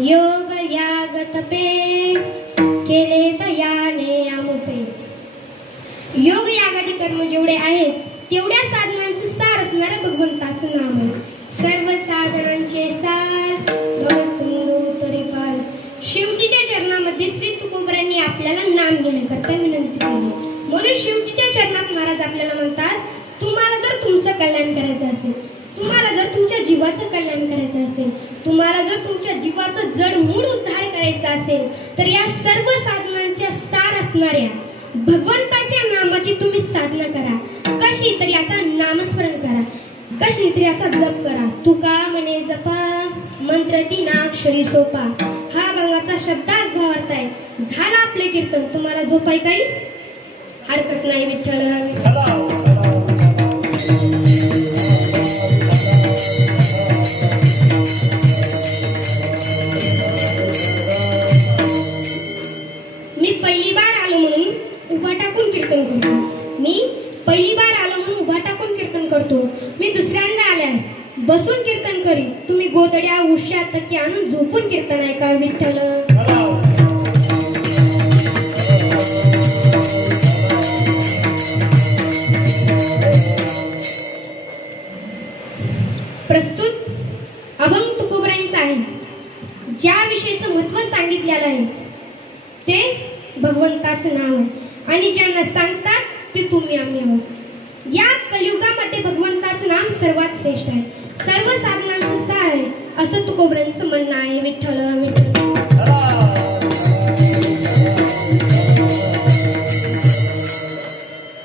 योग याग तपे केले तयाने अमुपे। योग यागादी कर्म जेवढे आहेत तेवढ्या साधनांचे सार असणारे भगवंताचं नाव आहे। सर्व साधनांचे सार भवसिंधू तरी पार। शेवटीच्या चरणामध्ये श्री तुकोबरांनी आपल्याला नाम घेण्याकरता विनंती केली, म्हणून शेवटीच्या चरणात महाराज आपल्याला म्हणतात, तुम्हाला जर तुमचं कल्याण करायचं असेल, तुम्हाला जर तुमच्या जीवाचं कल्याण करायचं असेल, तुम्हाला जर तुमच्या जीवाचं जडमूड उद्धार करायचा असेल, तर या सर्व साधनांच्या सार असणाऱ्या भगवंताच्या नामाची तुम्ही साधना करा। कशी तर याचा नामस्मरण करा, कशी तर याचा जप करा। तुका म्हणे जपा मंत्र तीनाक्षरी सोपा। हा अभंगाचा शब्दाच भावार्थ आहे। झाला आपले कीर्तन, तुम्हाला झोपाय काही हरकत नाही। विठ्ठल मी पहिली बार आलो म्हणून उभा टाकून कीर्तन करतो। मी पहिली बार आलो म्हणून उभा टाकून कीर्तन करतो। मी दुसऱ्यांदा आल्यास बसून कीर्तन करी। तुम्ही गोदड्या उश्या तकी आणून झोपून कीर्तन ऐका। विठ्ठल प्रस्तुत अभंग तुकोबरांचा आहे। ज्या विषयाचं महत्व सांगितलेलं आहे ते भगवंताचं नाव आहे आणि ज्यांना सांगतात ते तुम्ही आम्ही आहोत। या कलियुगामध्ये भगवंताचं नाम सर्वात श्रेष्ठ आहे, सर्व साधनांचं सार आहे, असं तुकोबरांचं म्हणणं आहे। विठ्ठल विठ्ठल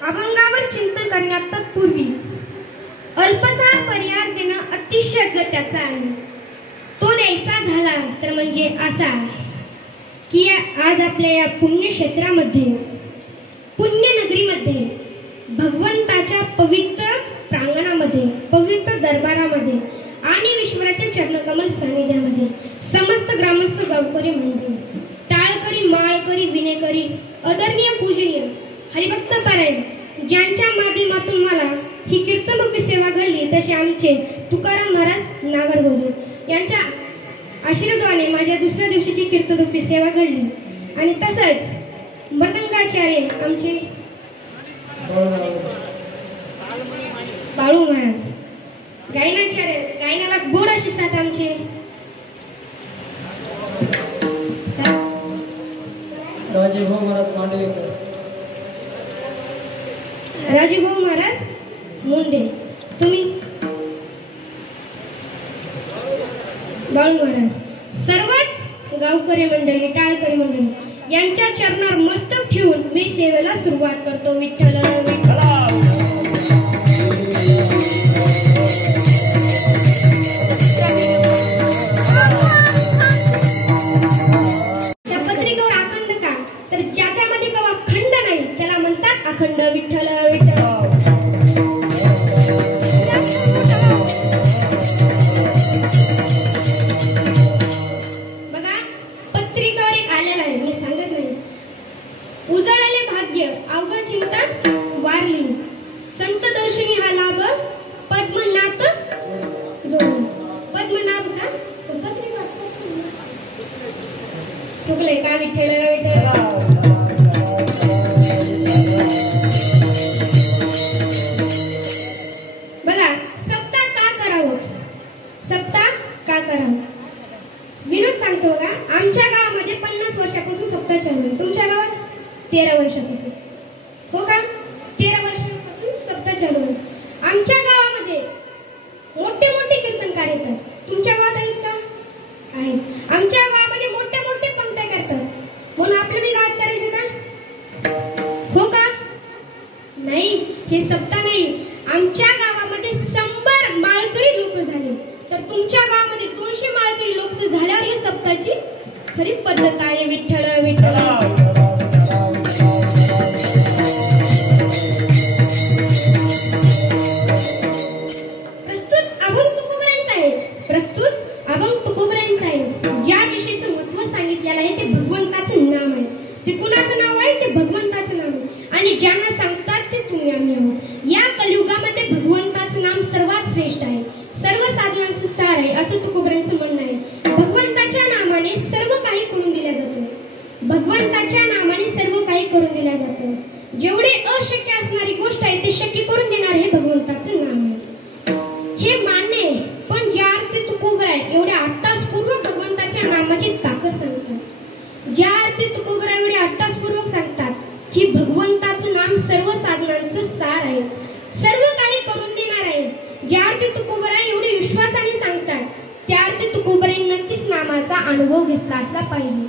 अभंगावर चिंतन करण्यात तत्पूर्वी अल्पसा पर्याय देणं अतिशय गत्याचा आहे। तो द्यायचा झाला तर म्हणजे असा की आज आपल्या या पुण्यक्षेत्रामध्ये, पुण्यनगरीमध्ये, भगवंताच्या पवित्र प्रांगणामध्ये, पवित्र दरबारामध्ये आणि विश्वराच्या चरणकमल सानिध्यामध्ये समस्त ग्रामस्थ गावकरी म्हणजे टाळकरी माळकरी विनेकरी आदरणीय पूजनीय हरिभक्त पारायण ज्यांच्या माध्यमातून मला ही कीर्तन रूपी सेवा घडली, तसे आमचे तुकाराम महाराज नागरगोजे यांच्या आशीर्वादाने माझ्या दुसऱ्या दिवशीची कीर्तन रूपी सेवा घडली। आणि तसंच मृदंगाचार्य आमचे बाळू महाराज, गायनाचार्य, गायनाला गोड अशी साथ आमचे राजीभाऊ महाराज मांडलेकर, राजीभाऊ महाराज मुंडे, तुम्ही बाळू महाराज, सर्वच गावकरी मंडळी, टाळकरी मंडळी यांच्या चरणावर मस्तक ठेवून मी सेवेला सुरुवात करतो। विठ्ठल पत्रिकेवर अखंड का तर ज्याच्यामध्ये कवा खंड नाही त्याला म्हणतात अखंड। विठ्ठल विठ्ठल चुकलंय का विठ्ठल विठ्ठल? बघा, सप्ताह का करावं? सप्ताह का करावं? विनोद सांगतो बघा, आमच्या गावामध्ये 50 वर्षापासून सप्ताह चालू आहे. तुमच्या गावात 13 वर्षापासून. हो का? 13 वर्षापासून सप्ताह चालू आहे. आमच्या गावामध्ये मोठे मोठे कीर्तनकार येतात. तुमच्या गावात आहेत का? आहेत. आमच्या गावामध्ये मोठे मोठे पंक्त्या करतात. म्हणून आपल्या बी गावात करायचे का? हो का? नाही, हे सप्ताह नाही. आमच्या गावामध्ये 100 माळकरी लोक झाले, तर तुमच्या गावामध्ये 200 माळकरी लोक झाल्यावर हे सप्ताहाची खरी पद्धत आहे. विठ्ठल विठ्ठल. प्रस्तुत अभंग तुकोबरांचा आहे. ज्या विषयीचं महत्व सांगितलेलं आहे ते भगवंताचं नाम आहे. ते कुणाचं नाव आहे? ते भगवंताचं नाव आहे. आणि ज्यांना सांगतात ते तुम्ही आम्ही आहोत. या कलियुगामध्ये भगवंताचं नाम सर्वात श्रेष्ठ आहे, सर्व साधनांचं सार आहे, असं तुकोबरांचं म्हणणं आहे. भगवंताच्या नामाने सर्व काही करून दिल्या जातं. भगवंताच्या नामाने सर्व काही करून दिल्या जातं. जेवढे अशक्य असणारी गोष्ट आहे ते शक्य करून देणार हे भगवंताचं नाम आहे. हे मान्य आहे, पण ज्या अर्थी तुकोबराय एवढ्या 8 तास पूर्व भगवंताच्या नामाची ताकद सांगतात. ज्या अर्थी तुकोबराय एवढे 8 तास पूर्वक सांगतात की भगवंताचं नाम सर्व साधनांचं सार आहे, सर्व काही करून देणार आहे. ज्या अर्थी तुकोबराय एवढे विश्वासाने सांगतात त्या अर्थी तुकोबराय नक्कीच नामाचा अनुभव घेतला असला पाहिजे.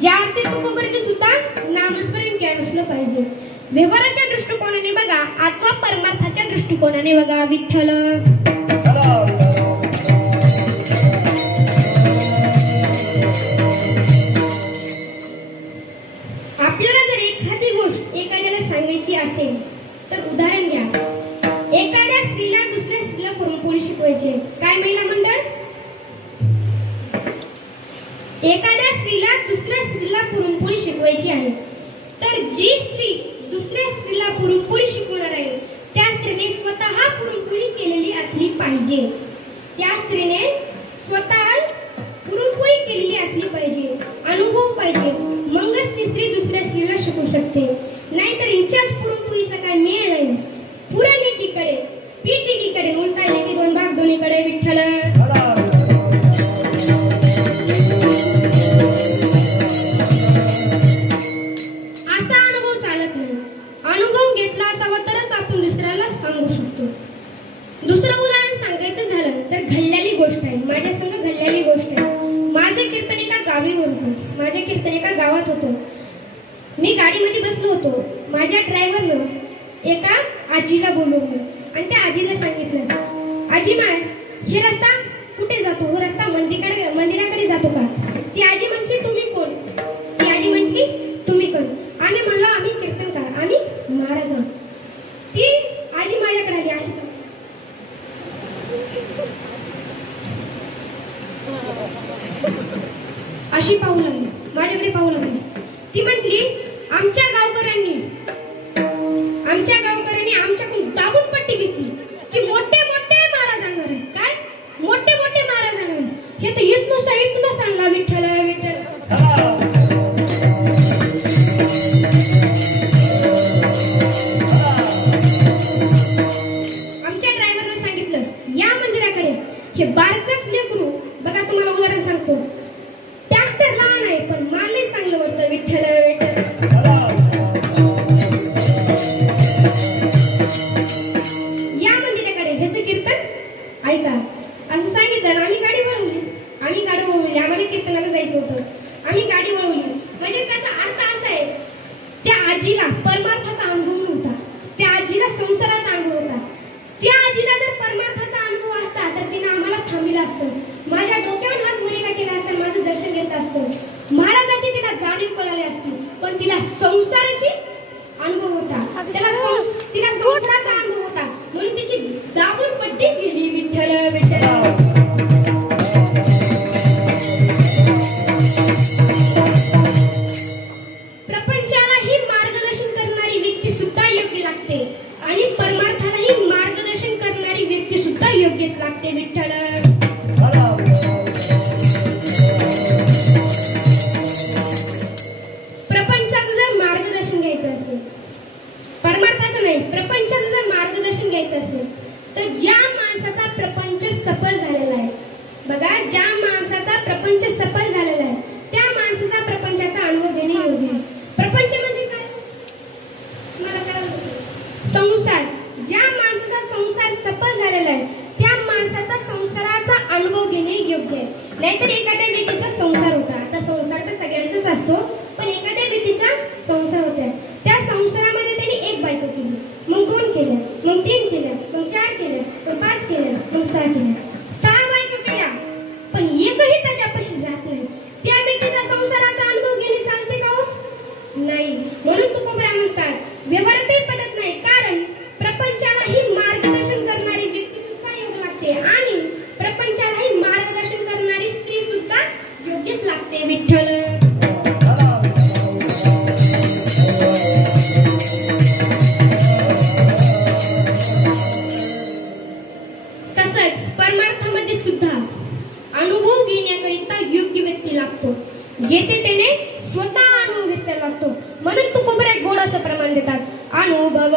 ज्या अर्थी तुकोबराने सुद्धा नामस्मरण केलं असलं पाहिजे. व्यवहाराच्या दृष्टिकोनाने बघा अथवा परमार्थाच्या दृष्टिकोनाने बघा. विठ्ठल. आपल्याला जर एखादी गोष्ट एखाद्याला सांगायची असेल तर उदाहरण घ्या. एखाद्या स्त्रीला दुसऱ्या स्त्रीला पुरणपोळी शिकवायची. काय महिला मंडळ? एखाद्या स्त्रीला दुसऱ्या स्त्रीला पुरणपोळी शिकवायची आहे, तर जी स्त्री दुसऱ्या स्त्रीला पुरणपोळी शिकवणार आहे त्या स्त्रीने स्वतः पुरणपोळी केलेली असली पाहिजे. त्या स्त्रीने स्वतः पुरणपोळी केलेली असली पाहिजे, अनुभव पाहिजे, मगच ती स्त्री दुसऱ्या स्त्रीला शिकवू शकते. नाहीतर हिच्याच पुरणपोळीचा काय मेळ नाही. पुरण एकीकडे, पीठ एकीकडे, म्हणता येईल की 2 भाग दोन्हीकडे. विठ्ठल. असा अनुभव चालत नाही. अनुभव घेतला असावा तरच आपण दुसऱ्याला सांगू शकतो. दुसरं उदाहरण सांगायचं झालं तर घडलेली गोष्ट आहे. माझ्या संग घडलेली गोष्ट आहे. माझे कीर्तन एका गावी होतं. माझे कीर्तन एका गावात होतं. मी गाडीमध्ये बसलो होतो. माझ्या ड्रायव्हरनं एका आजीला बोलवलं आणि त्या आजीला सांगितलं, आजी माय, हे रस्ता कुठे जातो? हो रस्ता मंदिराकडे जातो का? ती आजी म्हटली, तुम्ही कोण? ती आजी म्हटली, तुम्ही कोण? आम्ही म्हणलो, आम्ही कीर्तनकार, आम्ही महाराज आहोत. ती आजी माझ्याकडे आली. अशी पाहू लागली, माझ्याकडे पाहू लागली. ती म्हटली, आमच्या गावकऱ्यांनी आमच्याकडून दाबून पट्टी घेतली की मोठे मोठे महाराज आणणार आहेत. काय मोठे मोठे महाराज आणणार आहेत? हे तर इथनं सांगला. विठ्ठल विठ्ठल. आमच्या ड्रायव्हरने सांगितलं, या मंदिराकडे. हे बारकच लेकरू बघा, तुम्हाला उदाहरण सांगतो. ट्रॅक्टर लहान आहे पण मारले चांगलं वाटतं. विठ्ठल विठ्ठल. या मंदिराकडे, ह्याचं कीर्तन ऐका असं सांगितलं. आम्ही गाडी वळवली. आम्हाला कीर्तनाला जायचं होतं. आम्ही गाडी वळवली. म्हणजे त्याचा अर्थ असा आहे, त्या आजीला परमार्थाचा अनुभव नव्हता. त्या आजीला संसाराचा अनुभव होता. त्या आजीला जर परमार्थाचा अनुभव असता तर तिने आम्हाला थांबविलं असतं. माझ्या डोक्यावर हात मुलीला केला असता, माझं दर्शन घेत असतं. महाराजाची तिला जाणीव कळाली असती, पण तिला संसाराची अनुभव होता. तिला संसाराचा अनुभव होता, म्हणून तिची दाबून पट्टी केली. विठ्ठल विठ्ठल. प्रपंचालाही मार्गदर्शन करणारी व्यक्ती सुद्धा योग्य लागते आणि परमार्थालाही मार्गदर्शन करणारी व्यक्ती सुद्धा योग्यच लागते. विठ्ठल. असतो, पण एखाद्या व्यक्तीचा संसार होता. त्या संसारामध्ये त्यांनी एक बायको केली, मग 2 केल्या, मग 3 केल्या, मग 4 केल्या, मग 5 केल्या, मग 6 केल्या. 6 बायको केल्या, पण एकही त्याच्यापाशी राहत नाही. त्या व्यक्तीचा संसाराचा अनुभव घेणे चालते का हो? नाही. म्हणून तुकोबरा म्हणतात व्यवहारातही पटत नाही, कारण प्रपंचालाही मार्गदर्शन करणारी व्यक्ती सुद्धा योग्य लागते आणि प्रपंचालाही मार्गदर्शन करणारी स्त्री सुद्धा योग्यच लागते. विठ्ठल. तसंच परमार्थामध्ये सुद्धा अनुभव घेण्याकरिता योग्य व्यक्ती लागतो, जेथे त्याने स्वतः अनुभव घेतला लागतो. म्हणून तुकोबरा गोड असं प्रमाण देतात, अनुभव